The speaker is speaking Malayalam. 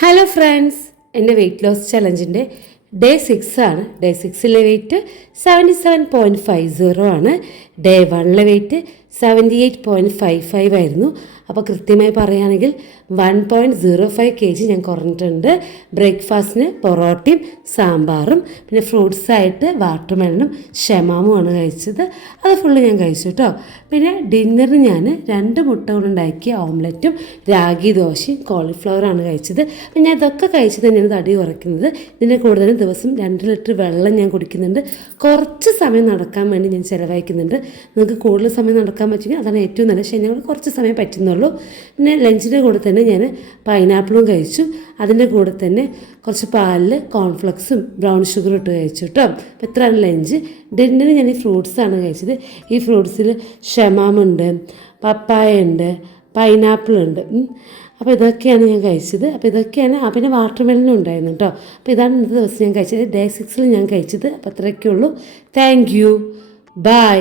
ഹലോ ഫ്രണ്ട്സ്, എൻ്റെ വെയ്റ്റ് ലോസ് ചലഞ്ചിൻ്റെ ഡേ 6 ആണ്. ഡേ 6ലെ വെയ്റ്റ് 77.50 ആണ്. ഡേ 1ലെ വെയ്റ്റ് 78.55 ആയിരുന്നു. അപ്പോൾ കൃത്യമായി പറയുകയാണെങ്കിൽ 1.05 kg ഞാൻ കുറഞ്ഞിട്ടുണ്ട്. ബ്രേക്ക്ഫാസ്റ്റിന് പൊറോട്ടയും സാമ്പാറും പിന്നെ ഫ്രൂട്ട്സായിട്ട് വാട്ടർമെലനും ഷമാമുമാണ് കഴിച്ചത്. അത് ഫുള്ള് ഞാൻ കഴിച്ചു കേട്ടോ. പിന്നെ ഡിന്നറിന് ഞാൻ 2 മുട്ട കൊണ്ടുണ്ടാക്കിയ ഓംലെറ്റും രാഗി ദോശയും കോളിഫ്ലവറാണ് കഴിച്ചത്. അപ്പം ഞാൻ ഇതൊക്കെ കഴിച്ചത് തന്നെയാണ് തടി കുറയ്ക്കുന്നത്. ഇതിൻ്റെ കൂടുതലും ദിവസം 2 ലിറ്റർ വെള്ളം ഞാൻ കുടിക്കുന്നുണ്ട്. കുറച്ച് സമയം നടക്കാൻ വേണ്ടി ഞാൻ ചിലവഴിക്കുന്നുണ്ട്. നിങ്ങൾക്ക് കൂടുതൽ സമയം നടക്കാൻ പറ്റുമെങ്കിൽ അതാണ് ഏറ്റവും നല്ലത്. പക്ഷേ ഞങ്ങൾ കുറച്ച് സമയം പറ്റുന്നുള്ളൂ. പിന്നെ ലഞ്ചിൻ്റെ കൂടെ തന്നെ ഞാൻ പൈനാപ്പിളും കഴിച്ചു. അതിൻ്റെ കൂടെ തന്നെ കുറച്ച് പാലിൽ കോൺഫ്ലെക്സും ബ്രൗൺ ഷുഗറും ഇട്ട് കഴിച്ചു കേട്ടോ. അപ്പോൾ ഇത്രയാണ് ലഞ്ച്. ഡിന്നറിന് ഞാൻ ഈ ഫ്രൂട്ട്സാണ് കഴിച്ചത്. ഈ ഫ്രൂട്ട്സിൽ ഷമാമുണ്ട്, പപ്പായ ഉണ്ട്, പൈനാപ്പിൾ ഉണ്ട്. അപ്പോൾ ഇതൊക്കെയാണ് ഞാൻ കഴിച്ചത്. അപ്പോൾ ഇതൊക്കെയാണ്. പിന്നെ വാട്ടർമെലനും ഉണ്ടായിരുന്നു കേട്ടോ. അപ്പോൾ ഇതാണ് ഇന്നത്തെ ദിവസം ഞാൻ കഴിച്ചത്. ഡേ 6ൽ ഞാൻ കഴിച്ചത്. അപ്പോൾ അത്രയൊക്കെ ഉള്ളൂ. Thank you. ബൈ.